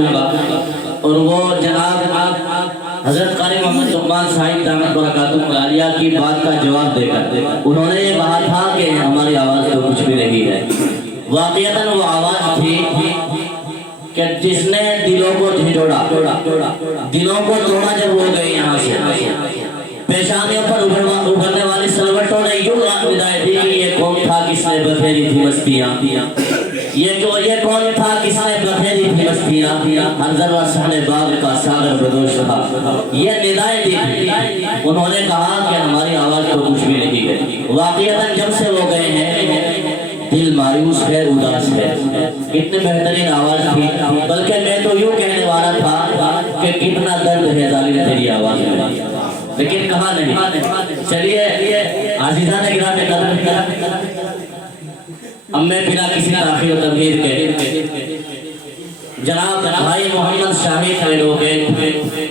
दूंगा और वो जनाब हजरत कारी मोहम्मद जुब्बान साहिब दामत बरकातुहू आलिया की बात का जवाब देकर उन्होंने ये कहा था कि हमारी आवाज़ तो कुछ भी नहीं है। वाकईतन वो आवाज़ थी कि जिसने दिलों को झिझोड़ा, दिलों को तोड़ा जब वो गए यहाँ से, पेशानियों पर उभरने वाली सलवटों ने यूं निदाई दी कि ये कौन था किसने बखेरी थी मस्तियाँ, ये कौन था किसने बखेरी थी मस्तियाँ, हर जर्रा सहने बाग का सागर बदोश था। ये निदाई दी थी। उन्होंने कहा कि हमारी आवाज़ तो कुछ भी नहीं है। वाकईतन जब से वो गए हैं दिल मायूस है, उदास है। कितनी बेहतरीन आवाज़ थी। बल्कि मैं तो यूँ कहने वाला था कि कितना दर्द है जालिम तेरी आवाज़ में, लेकिन कहा नहीं। चलिए आज़ीज़ान गिराम कदर, अब मैं बिना किसी ताख़ीर व तबदील के जनाब भाई मोहम्मद शाहिद खड़े होंगे,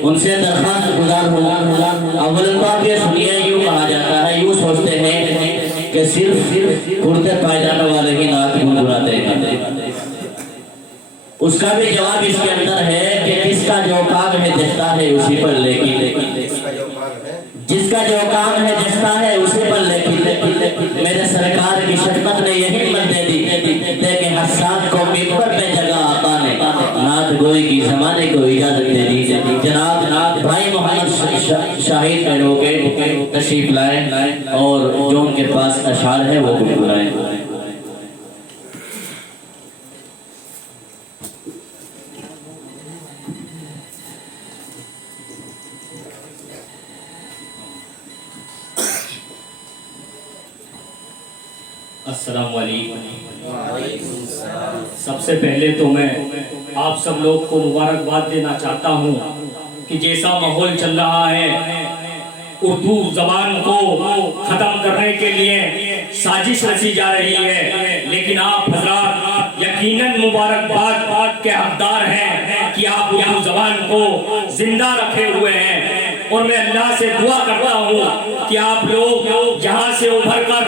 उनसे दरख्वास्त गुजार हूँ। अव्वल तो आप ये सुनिए, यूँ कहा जाता है, यूँ सोचते हैं कि सिर्फ कुर्ते पायजामे वाले ही नात गुनगुनाते हैं। उसका भी जवाब इसके अंदर है कि जिसका जो काम है जचता है उसी पर लेकिन, जिसका जो काम है जचता है उसी पर लेकिन मेरे सरकार की शफ़क़त ने यही हिम्मत दे दी कि हस्साद को मिंबर पे जगह आता ने नात गोई की ज़माने को इजाज़त दे दी। जनाब भाई मोहम्मद शाहिद पैरों के तशरीफ लाए और जो उनके पास अशार है वो गुनगुनाएं। अस्सलाम वालेकुम। सबसे पहले तो मैं आप सब लोग को मुबारकबाद देना चाहता हूँ कि जैसा माहौल चल रहा है, उर्दू जबान को ख़त्म करने के लिए साजिश रची जा रही है, लेकिन आप हजरात यकीनन मुबारकबाद के हकदार हैं कि आप उर्दू जबान को जिंदा रखे हुए हैं। और मैं अल्लाह से दुआ करता हूँ कि आप लोग यहाँ से उभर कर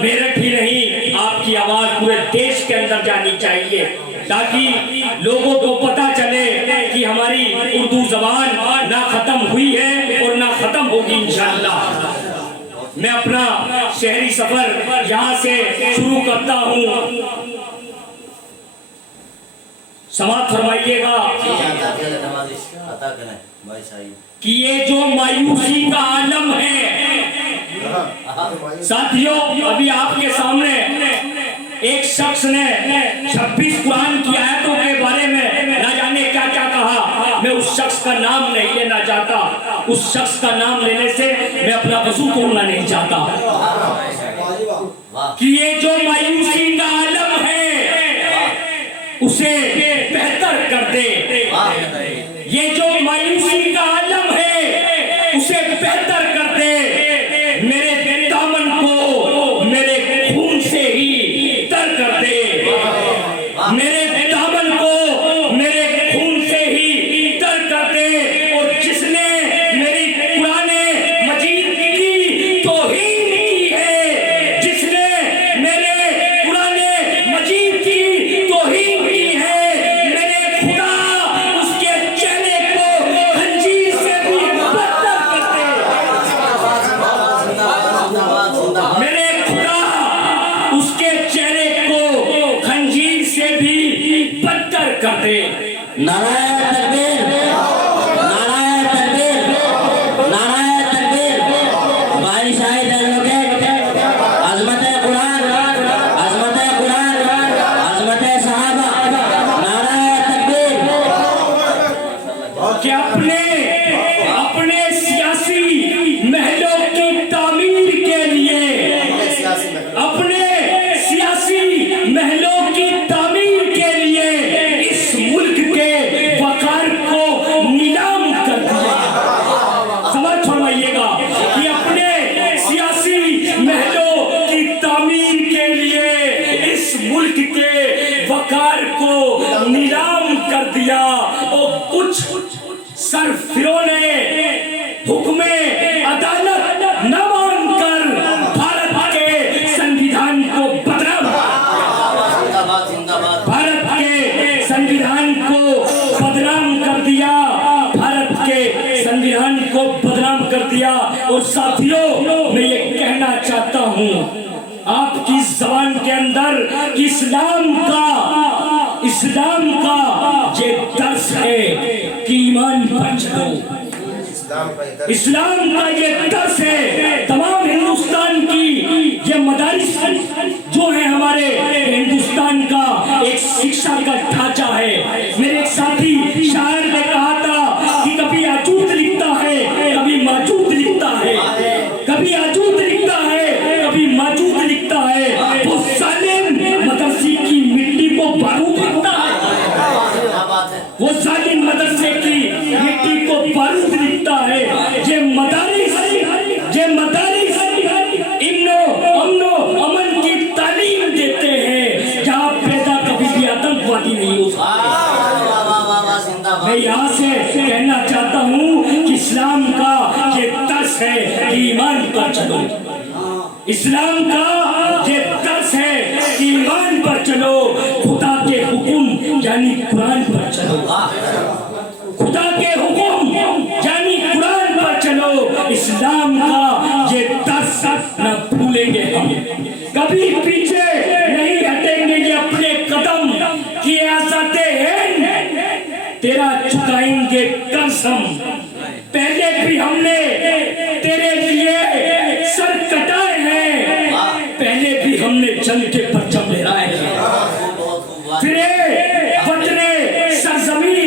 मेरठ ही नहीं, आपकी आवाज़ पूरे देश के अंदर जानी चाहिए, ताकि लोगों को पता चले कि हमारी उर्दू जबान ना खत्म हुई है और ना खत्म होगी इंशाअल्लाह। मैं अपना शहरी सफर यहाँ से शुरू करता हूँ। समाप्त फरमाइएगा कि ये जो मायूसी का आलम है, साथियों अभी आपके सामने एक शख्स ने 26 कुरान की आयतों के बारे में न जाने क्या क्या कहा। मैं उस शख्स का नाम नहीं लेना चाहता, उस शख्स का नाम लेने से मैं अपना वजू तोड़ना नहीं चाहता। कि ये जो मायूसी का आलम है उसे बेहतर कर दे, ये जो मायूसी का आलम है उसे बेहतर कर दे। मेरे दामन को मेरे खून से ही तर कर दे, मेरे दामन को मेरे खून से ही तर कर दे। और जिसने मेरी पुराने मजीद की तौहीन की है, जिसने मेरे पुराने मजीद की तौहीन की है, मेरे खुदा उसके चेहरे को खंजीर से भी बदतर कर दे। मेरे खुदा उसके चेहरे को खंजीर से भी बदतर कर दे। नारायण तकबीर, नारायण तकबीर, नारायण तकबीर। भाई शाहिद एडवोकेट, अज़मत कुरान, अज़मत कुरान, अज़मत सहाबा, नारायण तकबीर। कि अपने सियासी महलों की तामीर के लिए, अपने सियासी महलों की तामीर के लिए इस मुल्क के वकार को नीलाम कर दिया। समझ फरमाइएगा कि अपने सियासी महलों की तामीर के लिए इस मुल्क के वकार को नीलाम कर दिया। और कुछ सरफिरों ने हुक्मे अदालत न मानकर भारत के संविधान को बदनाम, भारत के संविधान को बदनाम दिया। और साथियों, मैं ये कहना चाहता हूँ आपकी जबान के अंदर इस्लाम का ये दर्स है कि ईमान पर चलो। इस्लाम का ये दर्स है। तमाम हिंदुस्तान की ये मदारिस जो है हमारे हिंदुस्तान का एक शिक्षा का ढांचा है। मेरे एक साथी शायर ने कहा था कि कभी अजूद लिखता है, कभी माजूद लिखता है, कभी अजूद लिखता है, कभी माजूद लिखता है। वो जालिम मदरसे की मिट्टी को बारूद लिखता है। वो जालिम मदरसे की मिट्टी को बारूद लिखता है। ये मदारिस अमनो अमन की तालीम देते हैं, जहाँ पैदा कभी भी आतंकवादी नहीं हो सकता। मैं यहाँ से कहना चाहता हूँ कि इस्लाम का ये दर्स है कि ईमान पर चलो। इस्लाम का ये दर्स है कि ईमान पर चलो। खुदा के हुक्म यानी कुरान पर चलो। खुदा के हुक्म यानी कुरान पर चलो। इस्लाम का ये दर्स न भूलेंगे हम, कभी पीछे नहीं हटेंगे। ये अपने कदम की आजाते हैं तेरा चुकाएंगे कसम। पहले भी हमने तेरे लिए सर कटाए हैं, पहले भी हमने जंग के परचम लहराए हैं। फिर वतने सरजमी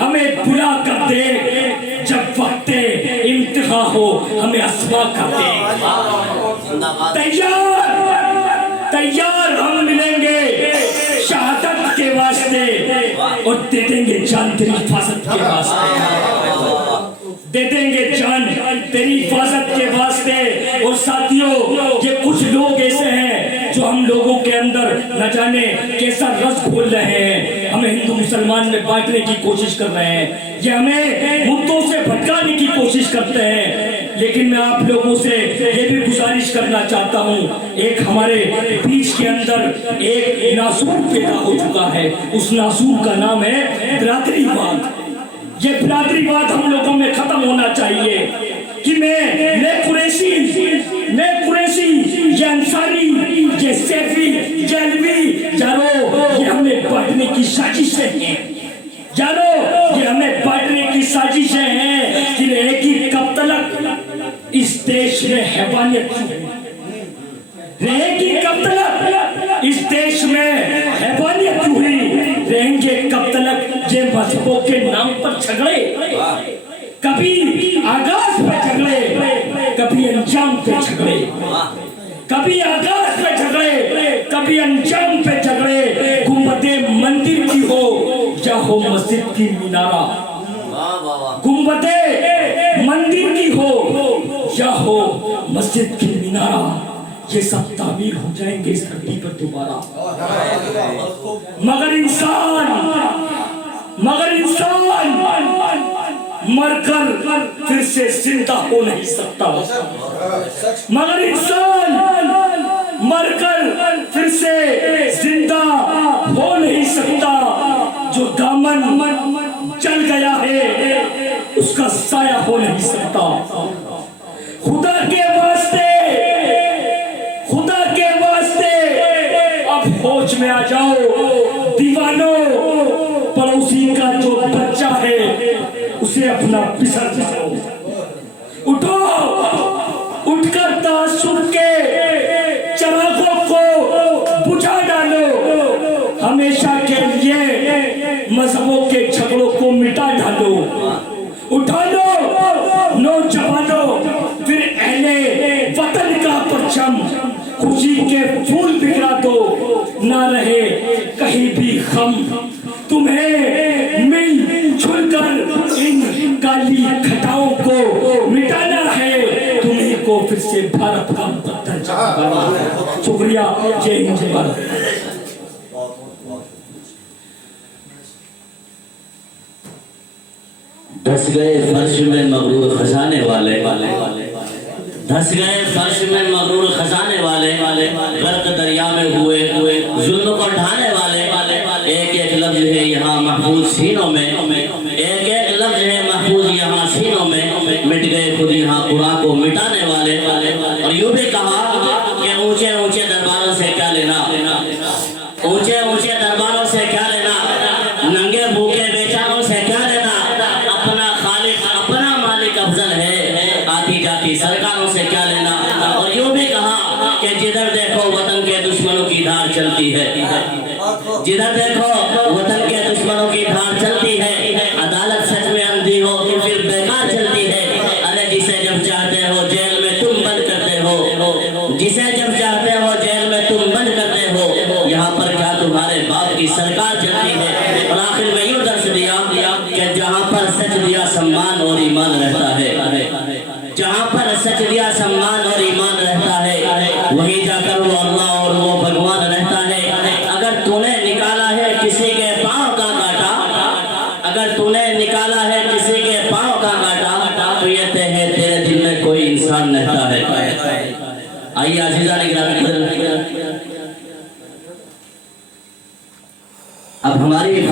हमें बुला कर दे, जब वक्त इम्तिहा हो हमें अस्मा कर दे। तैयार हम मिलेंगे शहादत के वास्ते और दे देंगे जान तेरी हिफाजत के वास्ते। दे देंगे जान तेरी हिफाजत के वास्ते। और साथियों, ये कुछ लोग ऐसे हैं जो हम लोगों के अंदर न जाने कैसा रस घोल रहे हैं, हमें हिंदू मुसलमान में बांटने की कोशिश कर रहे हैं, ये हमें मुद्दों से भटकाने की कोशिश करते हैं। लेकिन मैं आप लोगों से ये भी गुजारिश करना चाहता हूँ, एक हमारे बीच के अंदर एक नासूर पैदा हो चुका है। उस नासूर का नाम है बिरादरीवाद। ये बिरादरीवाद हम लोगों में खत्म होना चाहिए कि मैं कुरैशी, ये अंसारी, ये सैफी, ये अलवी। यारो, ये हमें बांटने की साजिशें हैं। यारो, ये हमें बांटने की साजिशें हैं कि रहेगी कब तक इस देश में हैवानियत, रहेगी कब तक इस देश में हैवानियत हुई, रहेंगे कब तक ये मजहबों के नाम पर झगड़े, कभी आगाज पे झगड़े, कभी अंजाम पे झगड़े, कभी आगाज पे झगड़े, कभी अंजाम पे झगड़े। गुंबदे मंदिर की हो या हो मस्जिद की मीनारा, गुंबदे मंदिर की हो या हो मस्जिद की मीनारा, ये सब तामीर हो जाएंगे इस धरती पर दोबारा। मगर इंसान मरकर फिर से जिंदा हो नहीं सकता। मगर इंसान मरकर फिर से जिंदा हो नहीं सकता। जो दामन चल गया है उसका साया हो नहीं सकता। खुदा के वास्ते अब होश में आ जाओ दीवानों। पड़ोसी का जो बच्चा है उसे अपना बिसर जाओ। उठो, उठकर तासुब के चरागों को बुझा डालो। हमेशा के लिए मजहबों के झगड़ों को मिटा डालो। उठा लो नौजवानों, फिर अहले वतन का परचम, खुशी के फूल बिखरा दो, ना रहे कहीं भी गम। तुम्हें मिलजुल कर इन काली घटाओं को मिटाना है। तुम्हें को फिर से भारत का पत्थर चढ़ाना। शुक्रिया। जय हिंद, जय भारत। धस गए फर्श में मगरूर खजाने वाले, धस गए फर्श में मगरूर खजाने वाले, गर्क दरिया में हुए जुल्म को ढाने वाले। एक एक लफ्ज है यहाँ महफूज सीनों में, एक एक लफ्ज है महफूज यहाँ सीनों में। मिट गए खुद ही यहाँ कुरान को मिटाने वाले। और यूं भी कहा कि ऊंचे ऊंचे दरबारों से क्या लेना, ऊंचे ऊंचे दरबारों से क्या लेना, नंगे भूखे बेचारों से क्या लेना, अपना खालिक अपना मालिक अफजल है, आती जाती सरकारों से क्या लेना। और यूं भी कहा कि जिधर देखो वतन के दुश्मनों की धार चलती है, जिधर देखो वतन के दुश्मनों की धार चलती है, अदालत सच में अंधी हो तो फिर बेकार चलती है। अरे जिसे जब चाहते हो जेल में तुम बंद करते हो, जिसे जब चाहते हो जेल में तुम बंद करते हो, यहाँ पर क्या तुम्हारे बाप की सरकार चलती है। और आखिर में यूं दर्श दिया कि जहाँ पर सच दिया सम्मान और ईमान रहता है, जहाँ पर सच दिया सम्मान और ईमान रहता है, वहीं जाकर वो अल्लाह और वो भगवान रहता है। अगर तूने निकाला है किसी के पाँव का कांटा, अगर तूने निकाला है किसी के पाँव का कांटा, तो ये तय है तेरे दिल में कोई इंसान रहता है। आइए अजीजा निगरानी, अब हमारी